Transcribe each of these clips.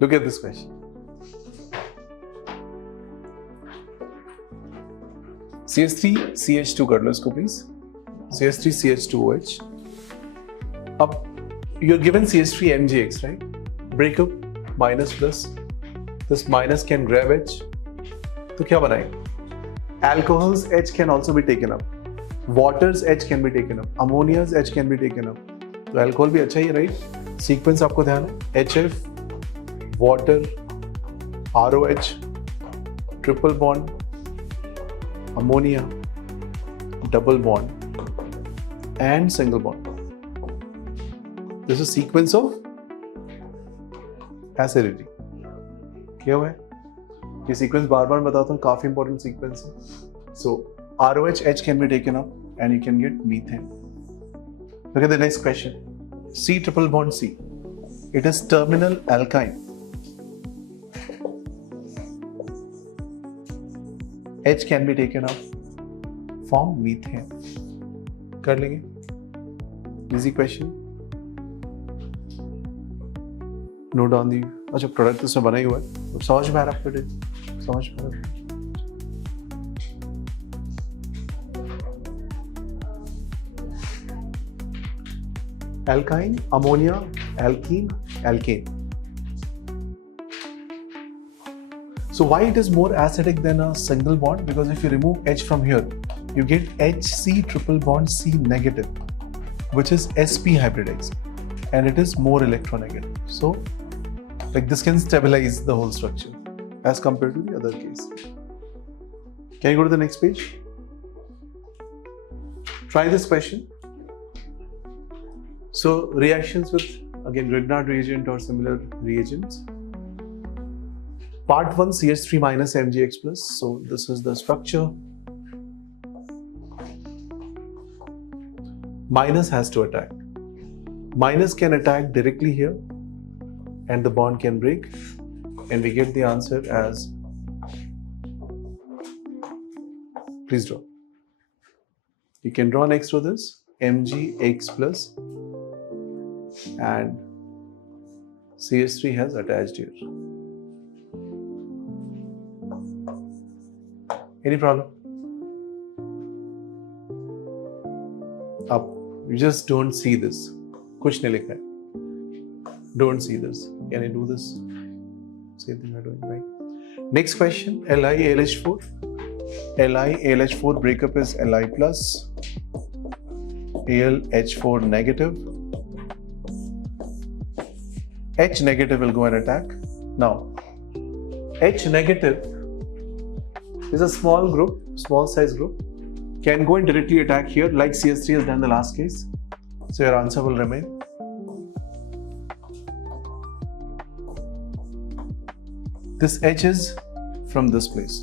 Look at this question. CH3CH2 कर लो इसको please. CH3CH2OH. अब you're given CH3MgX, right? Break up minus plus. This minus can grab H. तो क्या बनाएगा? Alcohols H can also be taken up. Waters H can be taken up. Ammonias H can be taken up. तो alcohol भी अच्छा ही है, right? Sequence आपको ध्यान है. HF, water, ROH, triple bond, ammonia, double bond, and single bond. This is sequence of acidity. क्या हुआ है? ये sequence बार बार बताता हूँ, काफी important sequence है. So ROH H can be taken up and you can get methane. Look at the next question. C triple bond C. It is terminal alkyne. H can be taken up, form methane. कर लेंगे. Easy question. Note down the. अच्छा product इसमें बना ही हुआ है. तो समझ में आ रहा है. समझ में आ रहा है. Alkyne, ammonia, alkene, alkane. So why it is more acidic than a single bond? Because if you remove H from here, you get HC triple bond C negative, which is sp hybridized, and it is more electronegative. So, like this can stabilize the whole structure as compared to the other case. Can you go to the next page? Try this question. So reactions with again Grignard reagent or similar reagents. Part 1 CH3 minus MgX plus. So this is the structure. Minus has to attack. Minus can attack directly here and the bond can break, and we get the answer as, please draw. You can draw next to this MgX plus and CH3 has attached here. Any problem? Up. You just don't see this. कुछ नहीं लिखा है. Don't see this. Can I do this? Same thing we're doing, right? Next question. LiALH4. LiALH4 breakup is Li plus, AlH4 negative. H negative will go and attack. Now, H negative is a small group, small size group, can go and directly attack here like CH3 has done the last case. So your answer will remain. This H is from this place.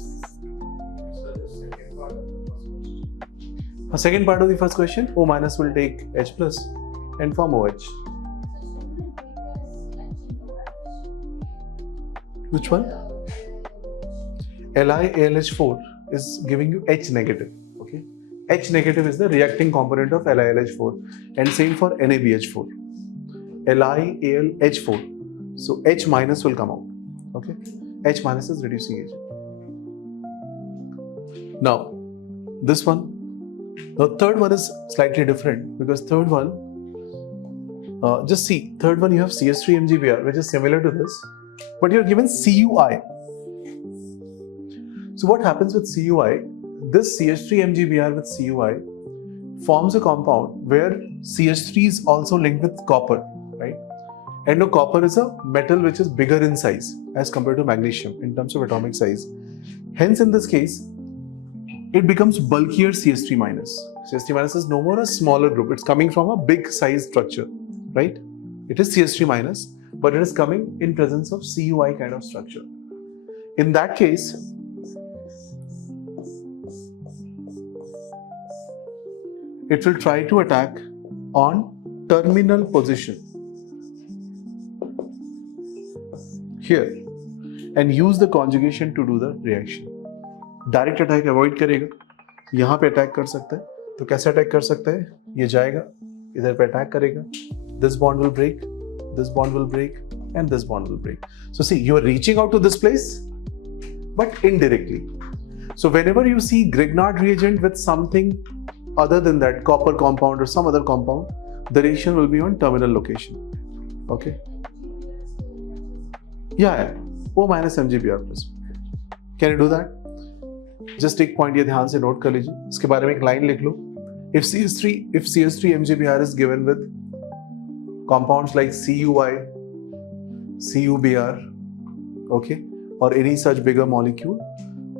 The second part of the first question, O minus will take H plus and form OH. Which one? LiALH4 is giving you H negative. Okay, H negative is the reacting component of LiALH4, and same for NaBH4. LiALH4. So H minus will come out. Okay, H minus is reducing agent. Now, this one. The third one is slightly different because third one, just see, third one you have CH3MgBr, which is similar to this, but you're given CUI. So what happens with CUI? This CH3MgBr with CUI forms a compound where CH3 is also linked with copper, right? And no, copper is a metal which is bigger in size as compared to magnesium in terms of atomic size. Hence, in this case, it becomes bulkier CH3 minus. CH3 minus is no more a smaller group. It's coming from a big size structure, right? It is CH3 minus, but it is coming in presence of CUI kind of structure. In that case, it will try to attack on terminal position here and use the conjugation to do the reaction. Direct attack avoid करेगा, यहाँ पे attack कर सकता है. तो कैसे attack कर सकता है? ये जाएगा इधर पे अटैक करेगा, this bond will break, this bond will break, and this bond will break. So see, you are reaching out to this place, but indirectly. So whenever you see Grignard reagent with something other than that, copper compound or some other compound, the reaction will be on terminal location. Okay? Yeah, O minus MgBr plus. Can you do that? Just एक point ये ध्यान से note कर लीजिए. इसके बारे में एक line लिख लो. If CH3 MgBr is given with compounds like CuI, CuBr, okay, or any such bigger molecule,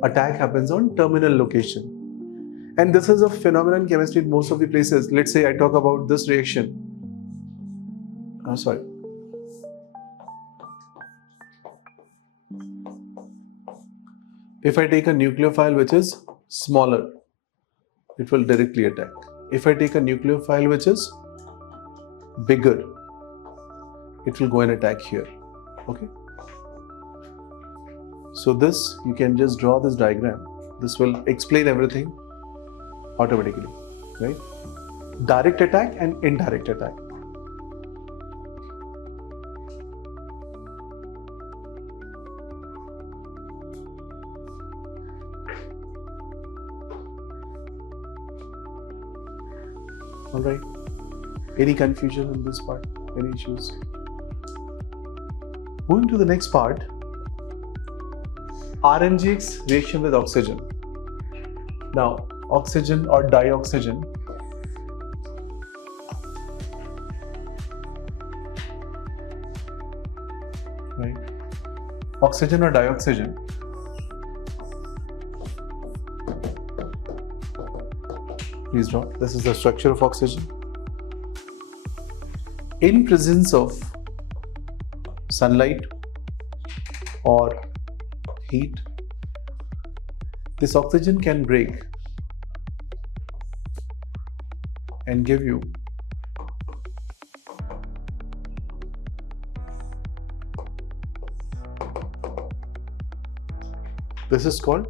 attack happens on terminal location. And this is a phenomenon in chemistry in most of the places. Let's say I talk about this reaction. If I take a nucleophile which is smaller, it will directly attack. If I take a nucleophile which is bigger, it will go and attack here. Okay. So this, you can just draw this diagram. This will explain everything automatically, right? Direct attack and indirect attack. All right. Any confusion in this part? Any issues? Moving to the next part, RMgX reaction with oxygen. Now, oxygen or dioxygen, right? Oxygen or dioxygen. Please draw. This is the structure of oxygen. In presence of sunlight or heat, this oxygen can break and give you this is called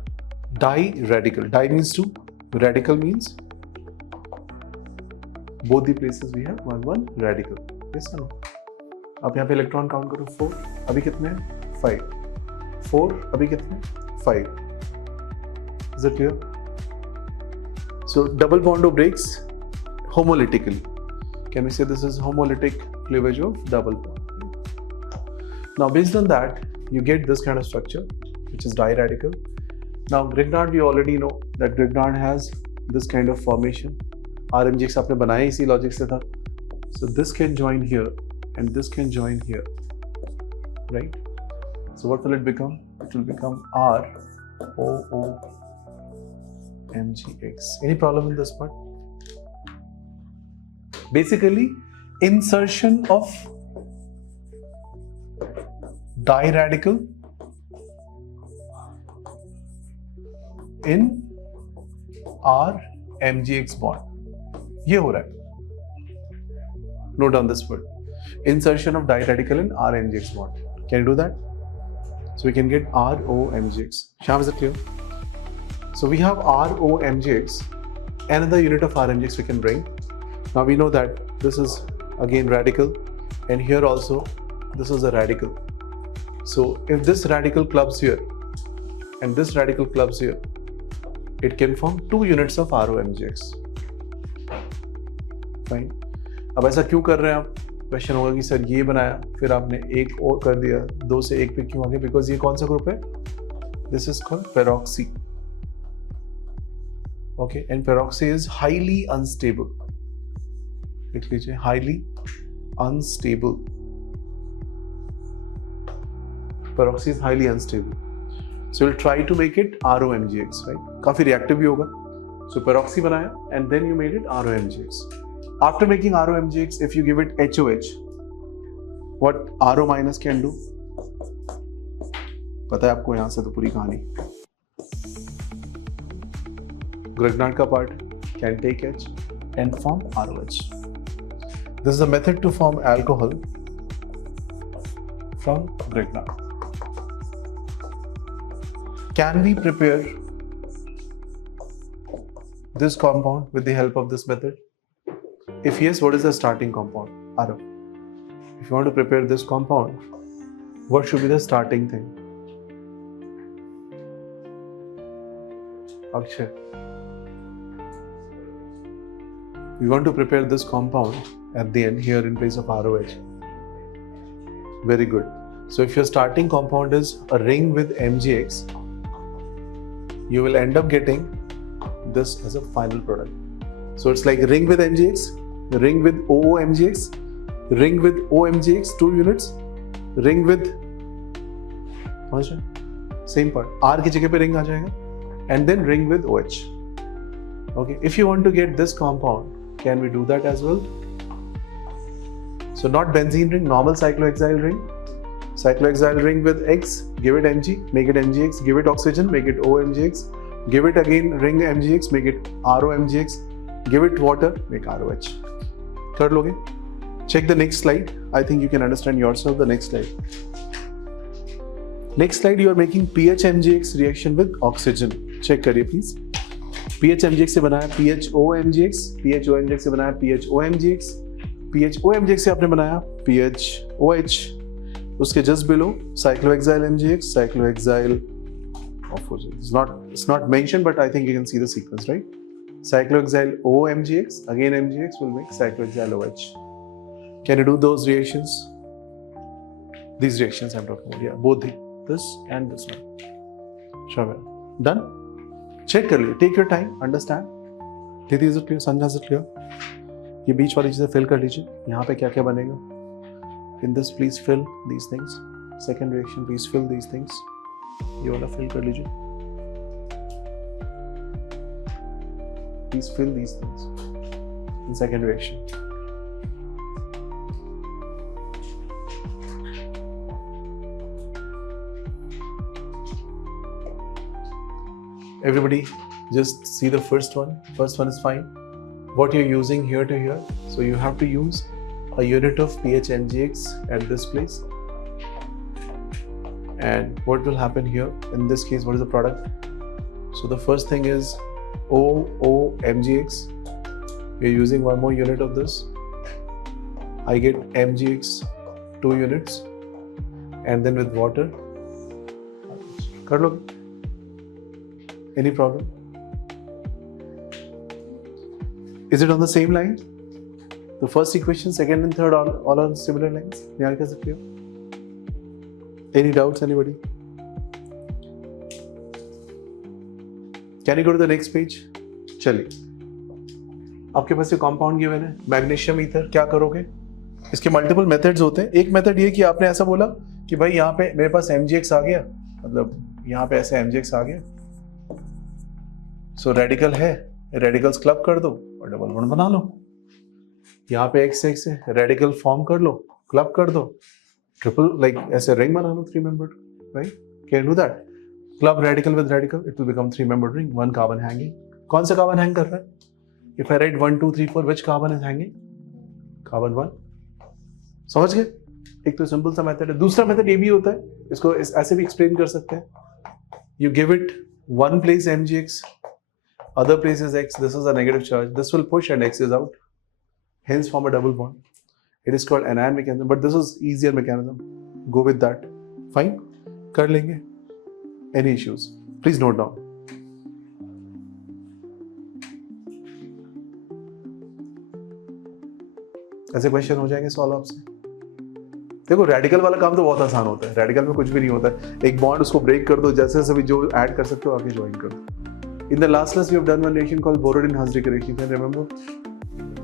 di-radical. Di means two, radical means both the places we have one radical. Yes or no? अब यहाँ पे electron count करो 4, अभी कितने हैं 5, 4 अभी कितने 5. Is it clear? So double bond breaks homolytically. Can we say this is homolytic cleavage of double bond? Now based on that, you get this kind of structure, which is diradical. Now Grignard, we already know that Grignard has this kind of formation. RMgX आपने बनाया इसी logic से था. So this can join here and this can join here, right? So what will it become? It will become ROOMgX. Any problem in this part? Basically, insertion of diradical in RMgX bond. ये हो रहा है. Note down this word. Insertion of diradical in RMgX bond. Can you do that? So we can get ROMgX. Sham, is it clear? So we have ROMgX. Another unit of RMgX we can bring. Now we know that this is again radical, and here also this is a radical. So if this radical clubs here and this radical clubs here, it can form 2 units of ROMgX. Fine. अब ऐसा क्यों कर रहे हैं आप? Question होगा कि sir ये बनाया, फिर आपने एक और कर दिया, 2 से 1 पे क्यों आ गया? बिकॉज ये कौन सा ग्रुप है? This is called peroxy. Okay, and peroxy is highly unstable. लिख लीजिए, highly unstable. Peroxy is highly unstable. So will try to make it ROMgX, right? काफी रिएक्टिव भी होगा. सो पेरोक्सी बनाया and then you made it ROMgX. After making ROMgX, if you give it HOH, what RO minus can do? पता है आपको यहाँ से तो पूरी कहानी. Grignard का part can take H and form ROH. This is a method to form alcohol from Grignard. Can we prepare this compound with the help of this method? If yes, what is the starting compound? RO. If you want to prepare this compound, what should be the starting thing? Akshay. We want to prepare this compound at the end here in place of ROH. Very good. So if your starting compound is a ring with MgX, you will end up getting this as a final product. So it's like ring with MgX, ring with OOMgX, ring with OMgX, 2 units, ring with same part, R की जगह पे ring आ जाएगा, and then ring with OH. Okay, if you want to get this compound, can we do that as well? So not benzene ring, normal cyclohexyl ring. Cyclohexyl ring with X, give it Mg, make it MgX, give it oxygen, make it OMgX, give it again ring MgX, make it ROMgX, give it water, make ROH. कर लोगे? Check the next slide. I think you can understand yourself the next slide. Next slide, you are making PH-MgX reaction with oxygen. Check करिए please. PH-MgX से बनाया PH-OMgX, PH-OMgX से बनाया PH-OMgX, PH-OMgX से आपने बनाया PH-OH. उसके just below cyclohexyl MgX, cyclohexyl. It's not mentioned, but I think you can see the sequence, right? Cyclohexyl OMgX, again MgX will make cyclohexyl OH. Can you do those reactions? These reactions I'm talking about, yeah, both this and this one. Sure, done? Check कर लीजिए, take your time, understand. Didi, is it clear? Sanjay, is it clear? ये बीच वाली चीजें fill कर लीजिए. यहाँ पे क्या क्या बनेगा? In this, please fill these things. Second reaction, please fill these things. ये वाला fill कर लीजिए. Please fill these things in second reaction. Everybody just see the first one. First one is fine. What you're using here to here. So you have to use a unit of PH-MgX at this place. And what will happen here? In this case, what is the product? So the first thing is OOMgX. We're using one more unit of this. I get MgX 2 units. And then with water. कर लो. Any problem? Is it on the same line? The first equation, second and third, all on similar lines? Nyalika, is it clear? Any doubts, anybody? Can you go to the next page? चलिए. आपके पास ये compound given है, magnesium ether. क्या करोगे? इसके multiple methods होते हैं. एक method ये कि आपने ऐसा बोला कि भाई यहाँ पे मेरे पास MgX आ गया, मतलब यहाँ पे ऐसे MgX आ गया. So radical है, radicals club कर दो और double bond बना लो. यहाँ पे X है, radical form कर लो, club कर दो, triple like ऐसे ring बना लो 3-membered, right? Can you do that? Club radical with radical, it will become 3-membered ring, 1 carbon hanging. कौन सा carbon hang कर रहा है? If I write 1, 2, 3, 4, which carbon is hanging? Carbon 1. समझ गए? एक तो simple सा method है. दूसरा method ये भी होता है, इसको ऐसे भी explain कर सकते हैं. You give it one place MgX, other place is X, this is a negative charge, this will push and X is out, hence form a double bond. It is called anion mechanism, but this is easier mechanism. Go with that. Fine? कर लेंगे. Any issues? Please note down. ऐसे question हो जाएंगे solve आपसे. देखो radical वाला काम तो बहुत आसान होता है. रेडिकल में कुछ भी नहीं होता है. एक बॉन्ड उसको ब्रेक कर दो, जैसे जैसे भी जो ऐड कर सकते हो आगे ज्वाइन कर दो. In the last class, we have done one reaction called Borodin-Hansdiecker reaction. Can you remember?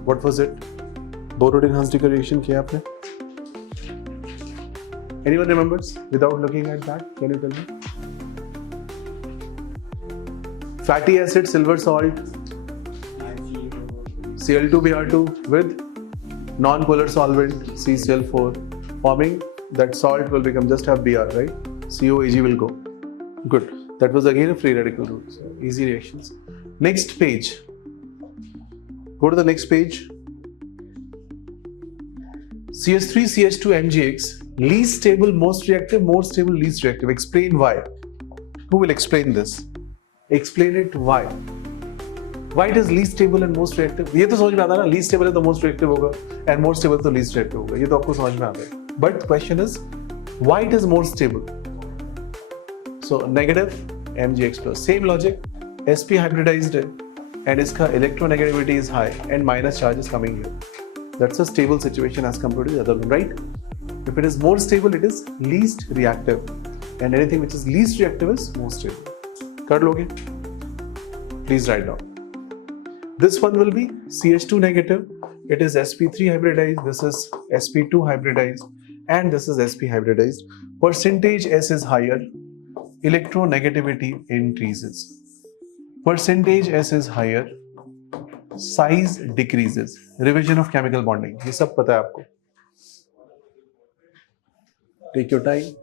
What was it? Borodin-Hansdiecker reaction किया आपने? Anyone remembers? Without looking at that, can you tell me? Fatty acid, silver salt, Cl2Br2 with non-polar solvent CCl4, forming that salt will become just have Br, right? COAg will go. Good. That was again a free radical route. So easy reactions. Next page. Go to the next page. CH3, CH2, MgX. Least stable, most reactive, more stable, least reactive. Explain why. Who will explain this? Explain it why. Why it is least stable and most reactive? ये तो समझ में आता है ना. Least stable है तो most reactive होगा, and more stable तो least reactive होगा. ये तो आपको समझ में आता है. But question is, Why it is more stable? So negative MgX plus. Same logic, sp hybridized है and its electronegativity is high and minus charge is coming here. That's a stable situation as compared to the other one, right? If it is more stable, it is least reactive, and anything which is least reactive is more stable. कर लोगे? Please write down. This one will be CH2 negative. It is sp3 hybridized. This is sp2 hybridized, and this is sp hybridized. Percentage S is higher. Electronegativity increases. Percentage S is higher. Size decreases. Revision of chemical bonding. ये सब पता है आपको. Take your time.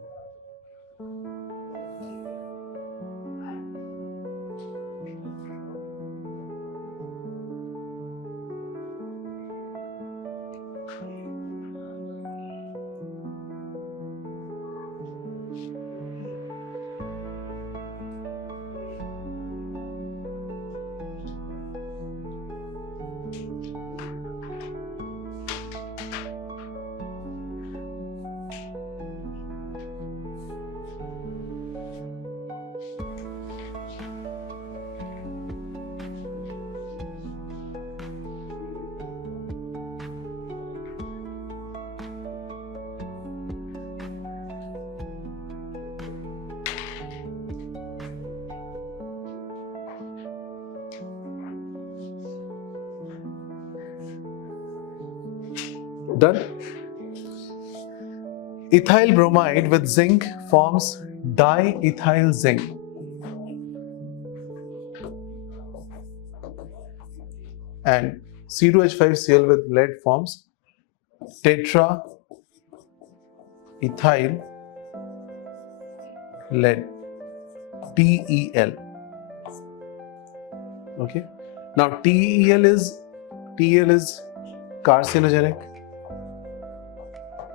Done. Ethyl bromide with zinc forms diethyl zinc. And C2H5Cl with lead forms tetra ethyl lead, TEL. Okay. Now TEL is carcinogenic.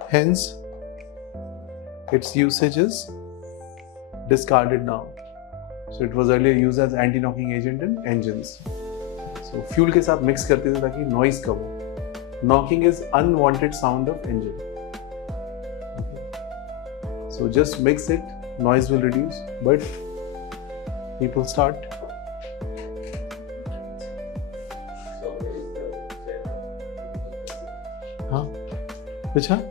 Hence, its usage is discarded now. So it was earlier used as anti-knocking agent in engines. So fuel के साथ mix करते थे ताकि noise कम हो. Knocking is unwanted sound of engine. Okay. So just mix it, noise will reduce. But people start. Huh? Which one?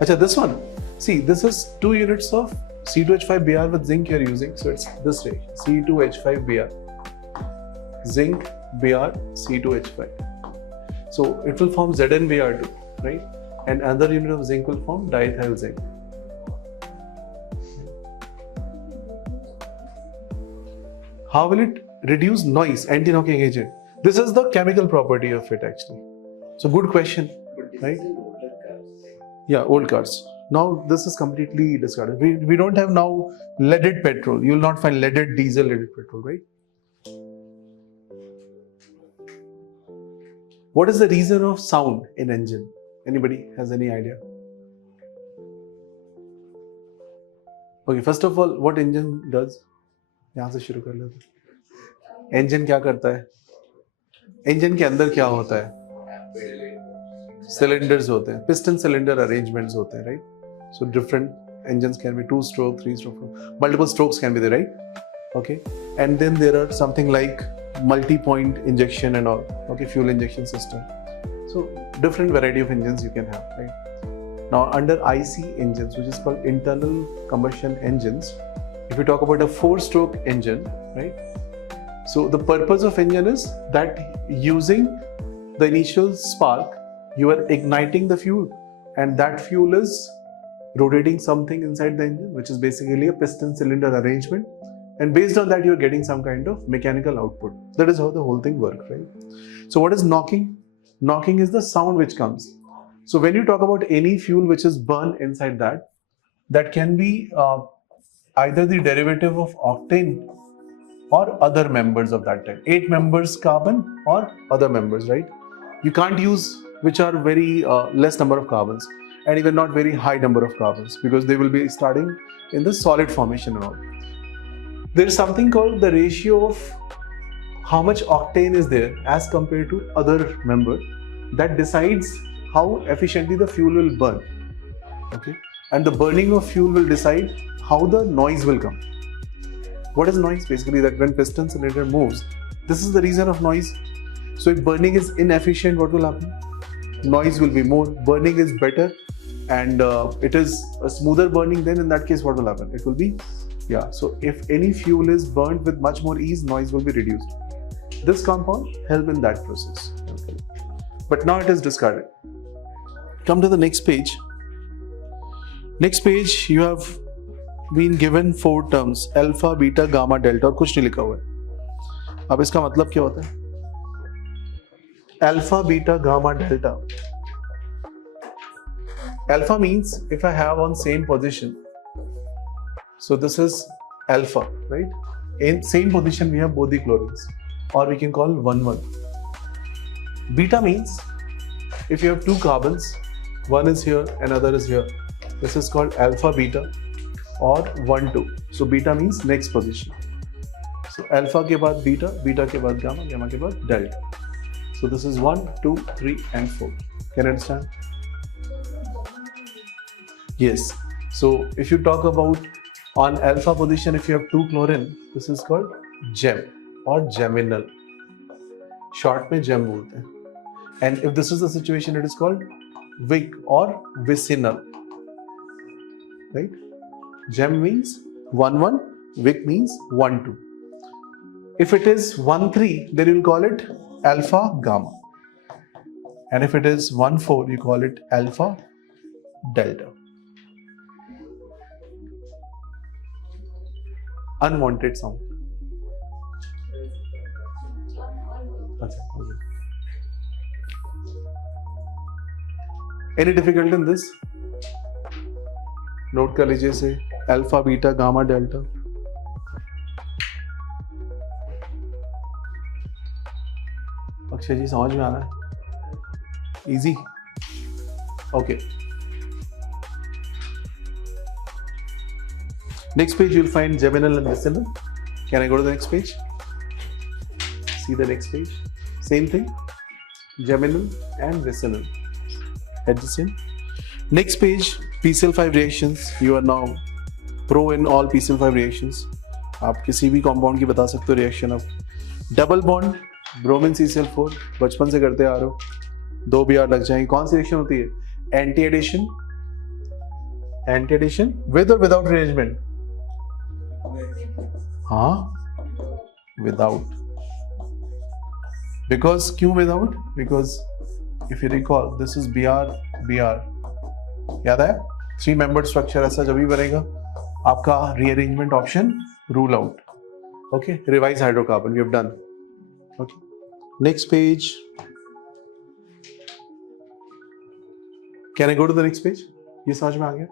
Achha, this one. See, this is 2 units of C2H5Br with zinc you're using. So it's this way, C2H5Br. Zinc, Br, C2H5. So it will form ZnBr2, right? And another unit of zinc will form diethyl zinc. How will it reduce noise, anti-knocking agent? This is the chemical property of it actually. So good question, right? Yeah, old cars. Now this is completely discarded. We don't have now leaded petrol. You will not find leaded diesel, leaded petrol, right? What is the reason of sound in engine? Anybody has any idea? Okay, first of all, what engine does? यहाँ से शुरू कर लेते हैं. Engine क्या करता है? Engine के अंदर क्या होता है? Cylinders होते हैं. Piston cylinder arrangements होते हैं, right? So different engines can be 2-stroke, 3-stroke, multiple strokes can be there, right? Okay, and then there are something like multi-point injection and all. Okay, fuel injection system. So different variety of engines you can have, right? Now under IC engines, which is called internal combustion engines, if we talk about a 4-stroke engine, right? So the purpose of engine is that using the initial spark, you are igniting the fuel, and that fuel is rotating something inside the engine, which is basically a piston cylinder arrangement, and based on that you are getting some kind of mechanical output. That is how the whole thing works, right? So what is knocking? Knocking is the sound which comes. So when you talk about any fuel which is burned inside that, that can be either the derivative of octane or other members of that type. 8 members carbon or other members, right? You can't use which are very less number of carbons, and even not very high number of carbons, because they will be starting in the solid formation and all. There is something called the ratio of how much octane is there as compared to other member that decides how efficiently the fuel will burn. Okay, and the burning of fuel will decide how the noise will come. What is noise? Basically that when piston cylinder moves, this is the reason of noise. So if burning is inefficient, what will happen? Noise will be more. Burning is better and it is a smoother burning, then in that case what will happen? It will be, so if any fuel is burnt with much more ease, noise will be reduced. This compound help in that process. Okay. But now it is discarded. Come to the next page. Next page you have been given 4 terms, alpha, beta, gamma, delta और कुछ नहीं लिखा हुआ है. अब इसका मतलब क्या होता है? Alpha, beta, gamma, delta. Alpha means if I have on same position. So this is alpha, right? In same position we have both the chlorines, or we can call 1,1. Beta means if you have 2 carbons, one is here, another is here. This is called alpha beta or 1,2. So beta means next position. So alpha के बाद beta, beta के बाद gamma, gamma के बाद delta. So this is 1, 2, 3 and 4. Can you understand? Yes. So if you talk about on alpha position, if you have 2 chlorine, this is called gem or geminal. Short में gem बोलते हैं. And if this is the situation, it is called vic or vicinal. Right? Gem means 1,1, vic means 1,2. If it is 1,3, then you will call it alpha gamma. And if it is 1,4, you call it alpha delta. Unwanted sound. Any difficulty in this? Note कर लीजिए से alpha, beta, gamma, delta. Akshay जी समझ में आ रहा है? Easy. Okay. Next page you'll find geminal and vicinal. Can I go to the next page? See the next page. Same thing. Geminal and vicinal. Adjacent. Next page, PCl5 reactions. You are now pro in all PCl5 reactions. आप किसी भी compound की बता सकते हो reaction of double bond bromine CCl4 बचपन से करते आ रहे हो, 2 Br लग जाएंगे. कौन सी रिएक्शन होती है? Anti addition. Anti addition with और विदाउट रिअरेंजमेंट? हाँ, विदाउट. बिकॉज क्यों without? Because if you recall this is Br. याद है? 3 मेंबर्ड स्ट्रक्चर ऐसा जब भी बनेगा आपका rearrangement option rule out. Okay, revise hydrocarbon we have done. Okay. Next page. Can I go to the next page? ये समझ में आ गया?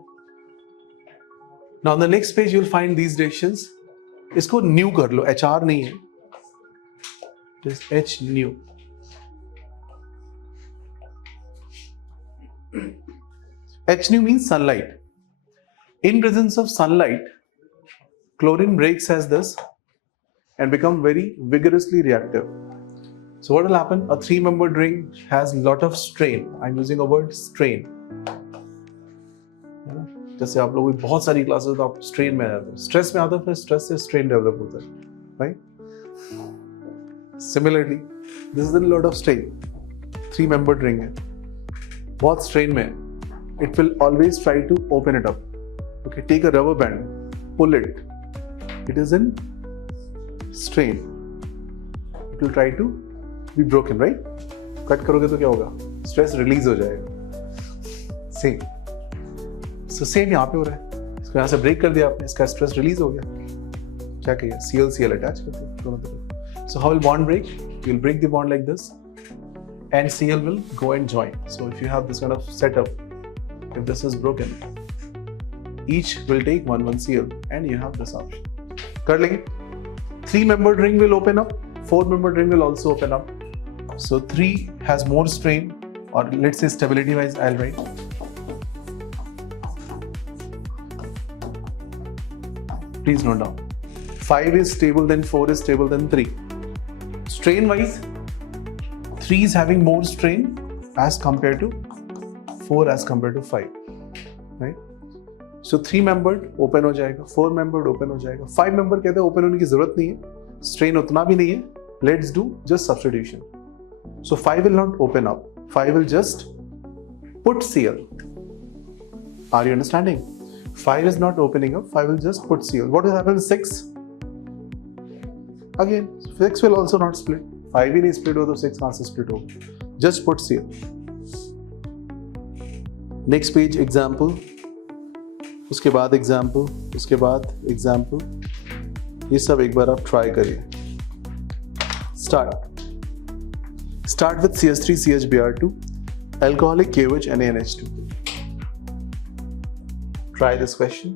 Now on the next page you'll find these reactions. इसको new कर लो. HR नहीं है. It is H new. H new means sunlight. In presence of sunlight, chlorine breaks as this and become very vigorously reactive. So what will happen? A 3-membered ring has lot of strain. I'm using a word strain. जैसे आप लोगों की बहुत सारी classes तो आप strain में आ जाते हो, स्ट्रेस में आते हो, फिर स्ट्रेस से स्ट्रेन डेवलप होता है, right? Similarly this is a lot of strain. 3-membered ring है, बहुत स्ट्रेन में है. It will always try to open it up. Okay, take a rubber band, pull it. It is in strain. It will try to be broken, right? Cut करोगे तो क्या होगा? Stress release हो जाएगा. सेम. सो सेम यहाँ पे हो रहा है. इसको यहाँ से ब्रेक कर दिया आपने, इसका स्ट्रेस रिलीज हो गया. क्या कहिए? Cl अटैच कर दिया दोनों तरफ. So how will bond break? You will break the bond like this, and Cl will go and join. So if you have this kind of setup, if this is broken, each will take 1 Cl, and you have this option. कर लेंगे. 3-membered ring will open up. 4-membered ring will also open up. So 3 has more strain, or let's say stability wise I'll write. Please note down. 5 is stable, then 4 is stable, then 3. Strain wise, 3 is having more strain as compared to 4 as compared to 5. Right? So 3 membered open हो जाएगा, 4 membered open हो जाएगा, 5 member कहते हैं open होने की जरूरत नहीं है, स्ट्रेन उतना भी नहीं है, let's do just substitution. So 5 will not open up, 5 will just put Cl. Are you understanding? 5 is not opening up, 5 will just put Cl. What will happen with 6? Again 6 will also not split. 5 ही नहीं split हो तो 6 कहाँ से split होगा? Just put Cl. Next page example. उसके बाद example, उसके बाद एग्जाम्पल, ये सब एक बार आप ट्राई करिए. Start with CH3 CHBr2 alcoholic KOH NaNH2. Try this question.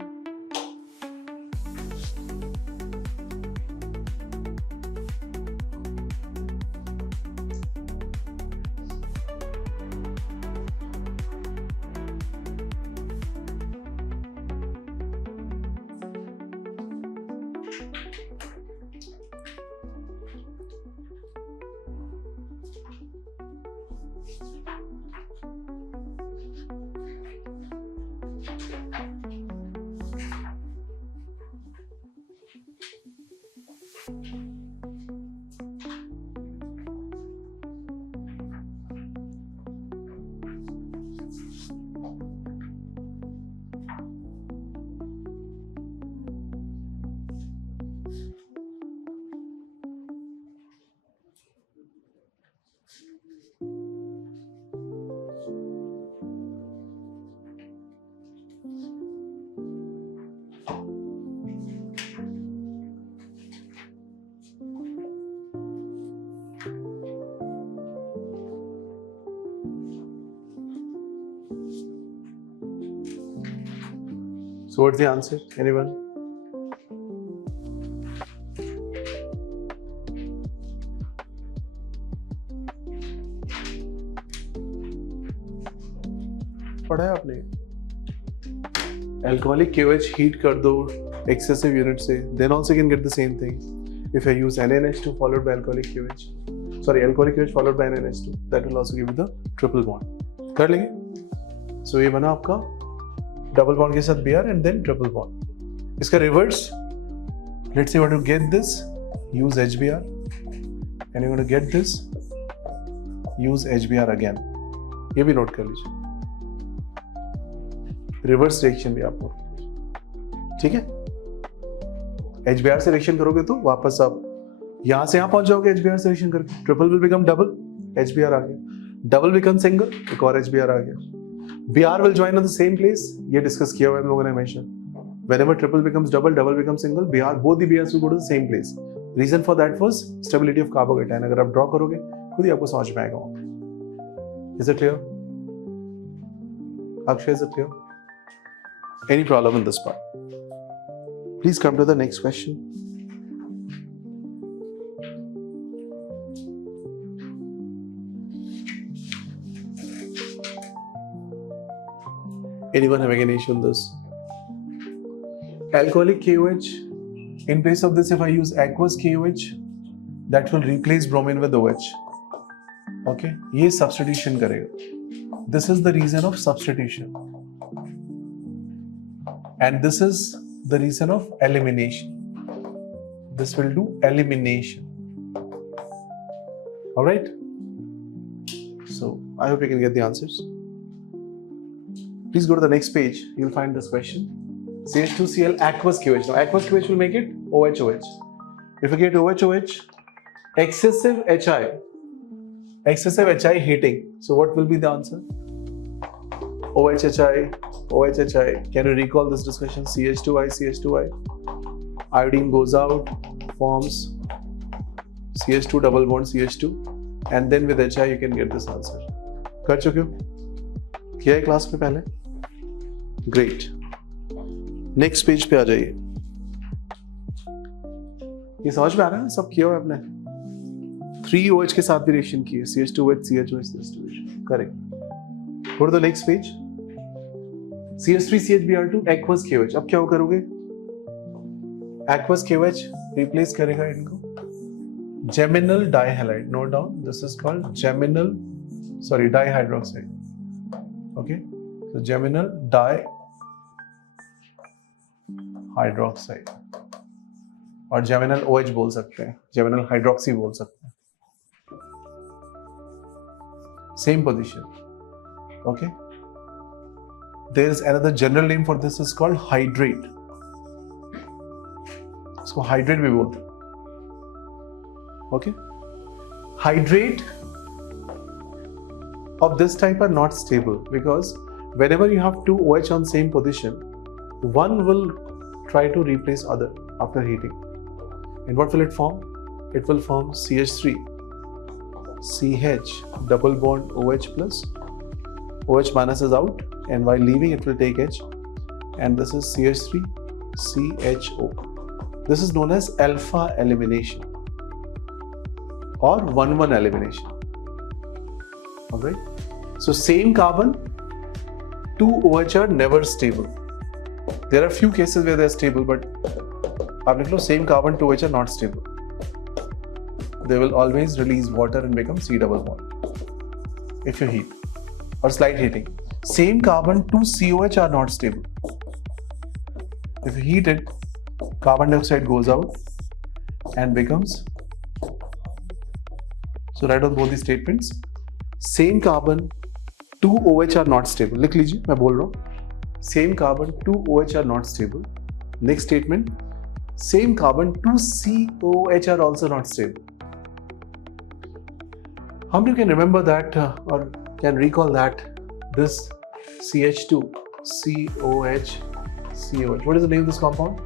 So what's the answer? Anyone? पढ़ा है आपने? Alcoholic KOH heat कर दो excessive unit से, then also you can get the same thing. If I use NaNH2 followed by alcoholic KOH, sorry, alcoholic KOH followed by NaNH2, that will also give you the triple bond. कर लेंगे? So ये बना आपका double bond के साथ Br and then triple bond. इसका reverse, let's say you want to get this, use HBr, and you want to get this, use HBr again. ये भी note कर लीजिए. Reverse reaction भी आप note कर लीजिए. ठीक है? HBr से reaction करोगे तो वापस आप यहाँ से यहाँ पहुँच जाओगे HBr से reaction करके. Triple will become double, HBr आ गया. Double become single, एक और HBr आ गया. Br will join on the same place. ये डिस्कस किया हुआ है हम लोगों ने हमेशा. Whenever triple becomes double, double becomes single, Br, both the Brs will go to the same place. Reason for that was stability of carbocation. अगर आप ड्रॉ करोगे खुद ही आपको समझ में आएगा. Is it clear? Akshay, is it clear? Any problem in this part? Please come to the next question. Anyone having any issue on this? Alcoholic KOH, in place of this, if I use aqueous KOH, that will replace bromine with OH. Okay, ये substitution करेगा. This is the reason of substitution. And this is the reason of elimination. This will do elimination. Alright? So, I hope you can get the answers. Please go to the next page. You'll find this question. CH2Cl aqueous KOH. Now, aqueous KOH will make it OH-OH. If you get OH-OH, excessive HI heating. So, what will be the answer? OH-HI. Can you recall this discussion? CH2I. Iodine goes out, forms CH2 double bond CH2, and then with HI you can get this answer. कर चुके हो? किया है class में पहले? Great. Next page पे आ जाइए. ये समझ में आ रहा है? सब किया हुआ है आपने. 3OH के साथ भी रिएक्शन की है. CH2OH, CHOH, CH2OH. Correct. Go to the next page. CH3 CHBr2 aqueous KOH. अब क्या हो करोगे? Aqueous KOH replace करेगा इनको. Geminal dihalide. Note down. This is called dihydroxide. Okay. So geminal hydroxide, और जेमिनल OH बोल सकते हैं, जेमिनल हाइड्रोक्सी बोल सकते हैं. Same position. Okay. There is another general name for this is called hydrate. इसको hydrate भी बोलते हैं. Okay. Hydrate of this type are not stable because whenever you have two OH on same position, one will try to replace other after heating. And what will it form? It will form CH3, CH, double bond OH plus, OH minus is out, and while leaving it will take H, and this is CH3, CHO. This is known as alpha elimination or 1-1 elimination. Alright? So same carbon, two OH are never stable. There are few cases where they are stable, but same carbon, two OH are not stable. They will always release water and become C double bond if you heat or slight heating. Same carbon, two COH are not stable. If you heat it, carbon dioxide goes out and becomes. So write down both these statements. Same carbon, two OH are not stable. लिख लीजिए, मैं बोल रहा हूँ. Same carbon, two OH are not stable. Next statement. Same carbon, two COH are also not stable. How many can remember that or can recall that this CH2, COH, COH. What is the name of this compound?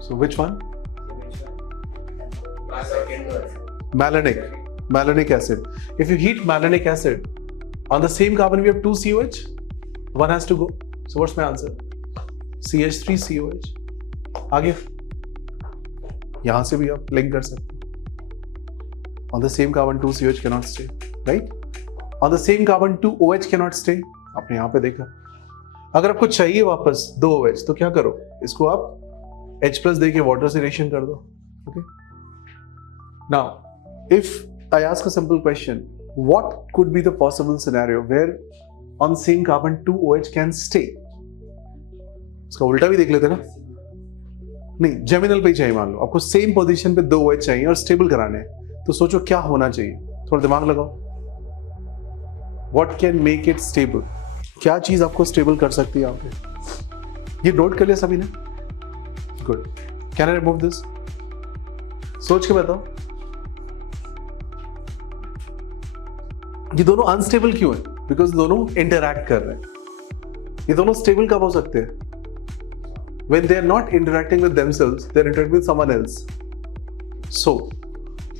So which one? Malonic acid. If you heat malonic acid, on the same carbon we have two COH, one has to go. So what's my answer? CH3COH. आगे यहाँ से भी आप link कर सकते हैं. On the same carbon, two COH cannot stay, right? On the same carbon, two OH cannot stay. आपने यहाँ पे देखा. अगर आपको चाहिए वापस दो OH, तो क्या करो? इसको आप H plus देके water से reaction कर दो. Okay? Now, if I ask a simple question, what could be the possible scenario where on same carbon two OH can stay? इसका उल्टा भी देख लेते ना. नहीं, जेमिनल पे ही चाहिए. मान लो आपको सेम पोजीशन पे दो OH चाहिए और स्टेबल कराने हैं, तो सोचो क्या होना चाहिए. थोड़ा दिमाग लगाओ. What can make it stable? क्या चीज आपको स्टेबल कर सकती है यहाँ पे? ये नोट कर लिया सभी ने? Good. Can I remove this? सोच के बताओ. ये दोनों अनस्टेबल क्यों है? बिकॉज दोनों इंटरैक्ट कर रहे हैं. ये दोनों स्टेबल कब हो सकते हैं? When they are not interacting with themselves, they are interacting with someone else. So,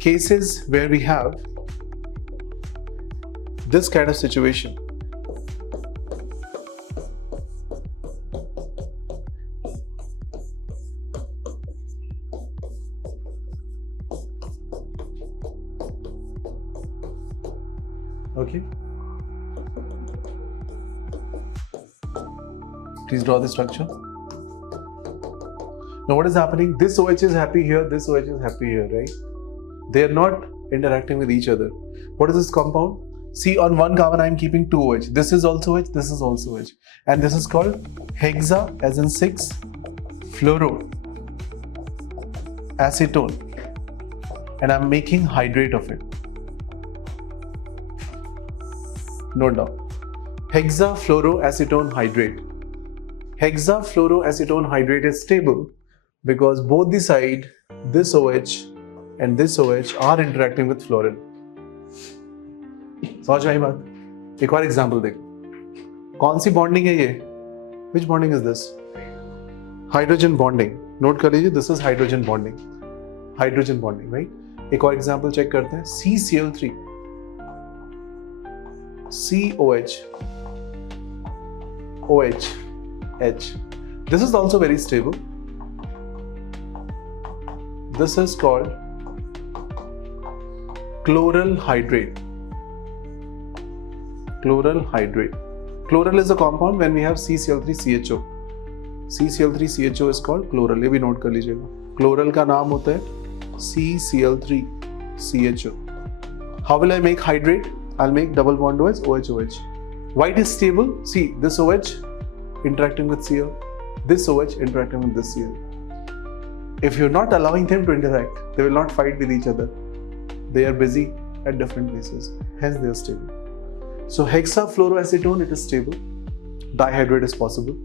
cases where we have this kind of situation, okay, please draw the structure. Now what is happening? This OH is happy here, this OH is happy here, right? They are not interacting with each other. What is this compound? See, on one carbon I am keeping two OH. This is also OH, this is also OH. And this is called hexa, as in 6, fluoro, acetone. And I am making hydrate of it. Note down. Hexafluoroacetone hydrate. Hexafluoroacetone hydrate is stable because both the side, this OH and this OH are interacting with fluorine. समझ आई बात? एक और example देखो. कौन सी bonding है ये? Which bonding is this? Hydrogen bonding. Note कर लीजिए, this is hydrogen bonding. Hydrogen bonding, right? एक और एग्जांपल चेक करते हैं. CCl3, COH, OH, H. This is also very stable. This is called chloral hydrate. Chloral hydrate. Chloral is a compound when we have CCl3CHO. CCl3CHO is called chloral. ये भी note कर लीजिएगा. Chloral का नाम होता है CCl3CHO. How will I make hydrate? I'll make double bond OH, OH, OH. White is stable. See, this OH interacting with Cl, this OH interacting with this Cl. If you're not allowing them to interact, they will not fight with each other. They are busy at different places, hence they are stable. So hexafluoroacetone, it is stable. Dihydrate is possible.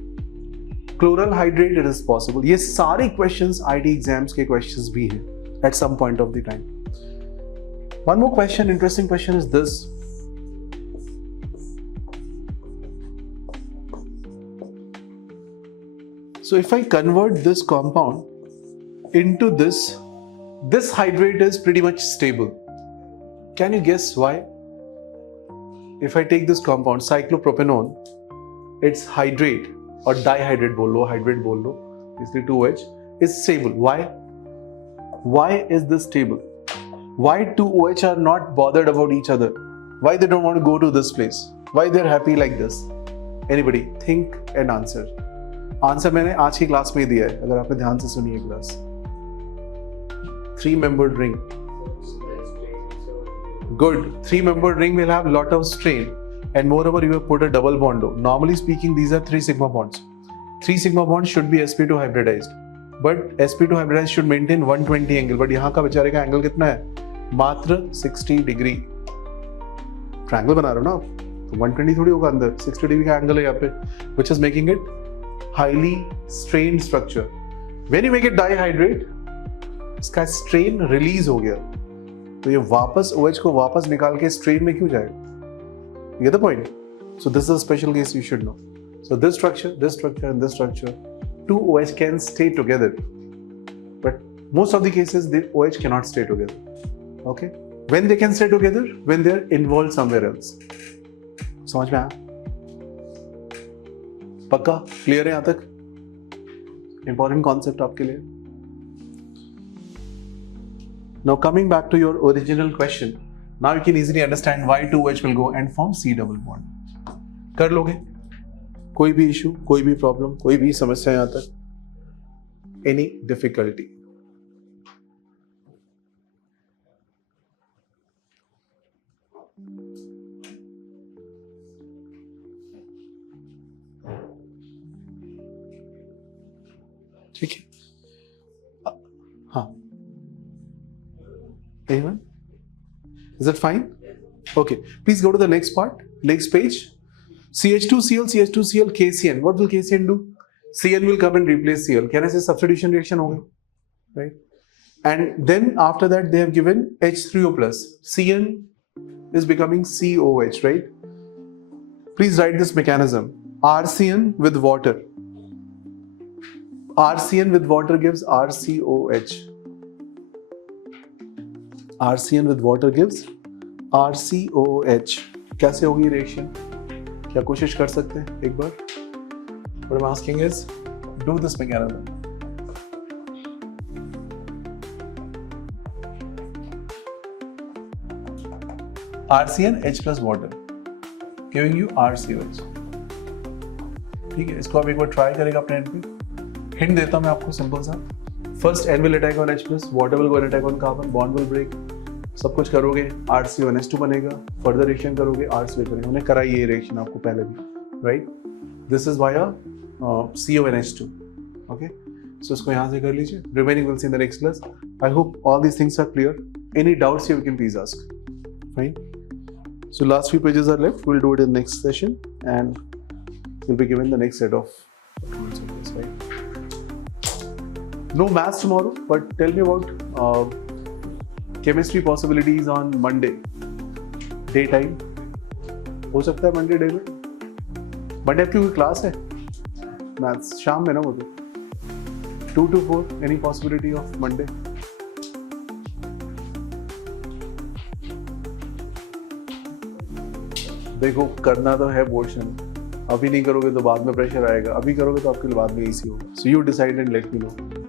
Chloral hydrate, it is possible. ये सारे questions IIT exams के questions भी हैं at some point of the time. One more question, interesting question is this. So if I convert this compound into this hydrate is pretty much stable. Can you guess why? If I take this compound, cyclopropanone, its hydrate or dihydrate बोल लो, hydrate बोल लो, इसलिए 2H is stable. Why? Why is this stable? Why 2OH are not bothered about each other? Why they don't want to go to this place? Why they're happy like this? Anybody think and answer. Answer मैंने आज की class में ही दिया है, अगर आपने ध्यान से सुनिए class. 3-membered ring. Good. 3-membered ring will have lot of strain, and moreover you have put a double bond. Normally speaking, these are 3 sigma bonds. 3 sigma bonds should be sp2 hybridized, but sp2 hybridized should maintain 120 angle. But यहाँ का बेचारे का angle कितना है? मात्र 60 degree. Triangle बना रहे हो ना आप, तो 120 थोड़ी होगा अंदर. 60 डिग्री का एंगल है यहाँ पे, which is making it highly strained structure. When you make it dihydrate, इसका strain release हो गया, तो ये वापस OH को वापस निकाल के strain में क्यों जाएगा? You get the point? So this is a special case you should know. So this structure, and this structure, 2 OH can stay together, but most of the cases the OH cannot stay together. Okay? When they can stay together? When they are involved somewhere else. समझ में आया? पक्का? Clear है यहाँ तक? Important concept आपके लिए. Now coming back to your original question, now you can easily understand why 2OH will go and form C double bond. कर लोगे? कोई भी issue, कोई भी problem, कोई भी समस्या यहाँ तक? Any difficulty? ठीक है? हाँ. Anyone? Is that fine? Okay. Please go to the next part, next page. CH2Cl, CH2Cl, KCN. What will KCN do? CN will come and replace Cl. Can I say substitution reaction होगा? Right? And then after that they have given H3O plus. Cn is becoming COH, right? Please write this mechanism. RCN with water. RCN with water gives RCOH. RCN with water gives RCOH. कैसे होगी reaction? क्या कोशिश कर सकते हैं एक बार? What I'm asking is, do this mechanism. RCN H plus water giving you RCOH. ठीक है, इसको आप एक बार ट्राई करेगा अपने एंड पे. हिंट देता हूं मैं आपको सिंपल सा. First N will attack on H plus, water will go and attack on carbon, bond will break. सब कुछ करोगे RCONH2 बनेगा, फर्दर रिएक्शन करोगे RCOH बनेगा. हमने कराई ये रिएक्शन आपको पहले भी, right? This is via CONH2. Okay, so इसको यहाँ से कर लीजिए. Remaining will see in the next class. I hope all these things are clear. Any doubts you can please ask. Fine. So last few pages are left. We'll do it in the next session, and you'll be given the next set of tools of this, right? No maths tomorrow, but tell me about chemistry possibilities on Monday. Daytime. हो सकता है Monday day में? Monday आपकी कोई class है? Maths शाम में ना वो तो. 2 to 4. Any possibility of Monday? देखो, करना तो है पोर्शन. अभी नहीं करोगे तो बाद में प्रेशर आएगा. अभी करोगे तो आपके लिए बाद में इजी होगा. So you decide and let me know.